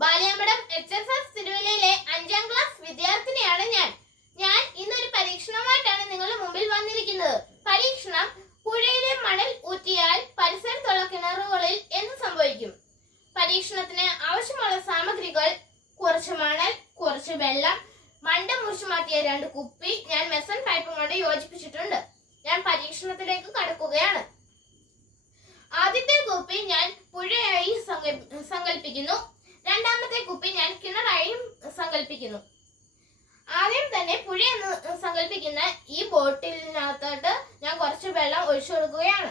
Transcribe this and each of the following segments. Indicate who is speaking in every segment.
Speaker 1: ബാലിയമ്പടം H S S തിരുവല്ലയിലെ അഞ്ചാം class വിദ്യാർത്ഥിനിയാണ് ഞാൻ. ഞാൻ ഇന്നൊരു പരീക്ഷണമായിട്ടാണ് നിങ്ങളുടെ മുമ്പിൽ വന്നിരിക്കുന്നത്. പരീക്ഷണം പുഴയിലെ മണൽ ഊറ്റിയാൽ പരിസരത്തുള്ള കിണറുകളിൽ എന്ത് സംഭവിക്കും? പരീക്ഷണത്തിന് ആവശ്യമുള്ള സാമഗ്രികൾ കുറച്ച് മണൽ കുറച്ച് വെള്ളം മണ്ട മുറിച്ചു മാറ്റിയ രണ്ട് കുപ്പി ഞാൻ മെസൺ പൈപ്പും കൊണ്ട് യോജിപ്പിച്ചിട്ടുണ്ട്. ഞാൻ പരീക്ഷണത്തിലേക്ക് കടക്കുകയാണ്. ആദ്യത്തെ കുപ്പി ഞാൻ പുഴയായി സങ്കല്പിക്കുന്നു രണ്ടാമത്തെ കുപ്പി ഞാൻ കിണറായും സങ്കല്പിക്കുന്നു. ആദ്യം തന്നെ പുഴ എന്ന് സങ്കല്പിക്കുന്ന ഈ ബോട്ടിലിനകത്തോട്ട് ഞാൻ കുറച്ച് വെള്ളം ഒഴിച്ചു കൊടുക്കുകയാണ്.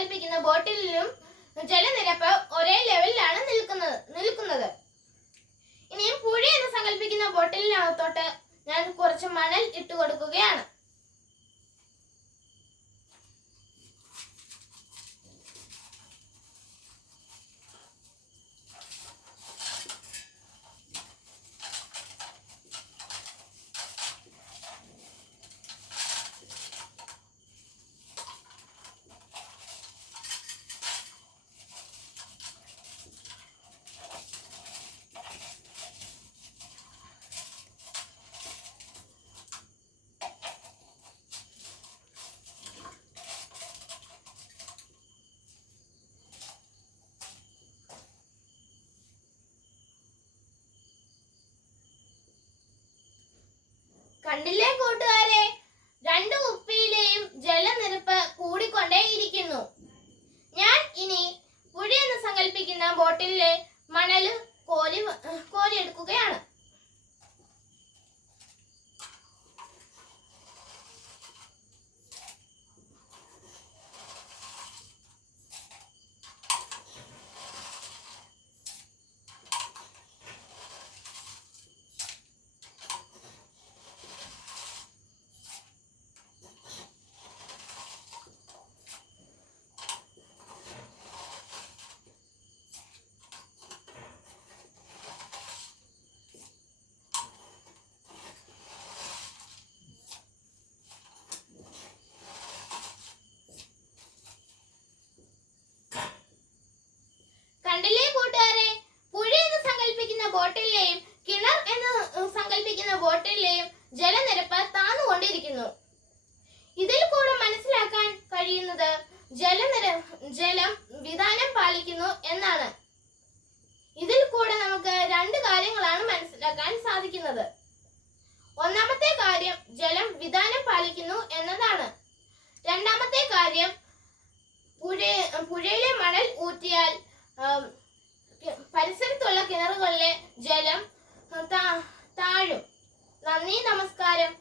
Speaker 1: സങ്കല്പിക്കുന്ന ബോട്ടിലും ജലനിരപ്പ് ഒരേ ലെവലിലാണ് നിൽക്കുന്നത് നിൽക്കുന്നത്. ഇനിയും പുഴ എന്ന് സങ്കല്പിക്കുന്ന ബോട്ടിലിനകത്തോട്ട് ഞാൻ കുറച്ച് മണൽ ഇട്ട് കൊടുക്കുകയാണ് കണ്ടില്ലേ കൂട്ടുകാരെ രണ്ട് കുപ്പിയിലെയും ജലനിരപ്പ് കൂടിക്കൊണ്ടേയിരിക്കുന്നു ഞാൻ ഇനി പുഴ എന്ന് സങ്കല്പിക്കുന്ന ബോട്ടിലെ മണൽ കോലി കോരി വിധാനം പാലിക്കുന്നു എന്നതാണ്. രണ്ടാമത്തെ കാര്യം പുഴ പുഴയിലെ മണൽ ഊറ്റിയാൽ പരിസരത്തുള്ള കിണറുകളിലെ ജലം താഴും. നന്ദി നമസ്കാരം.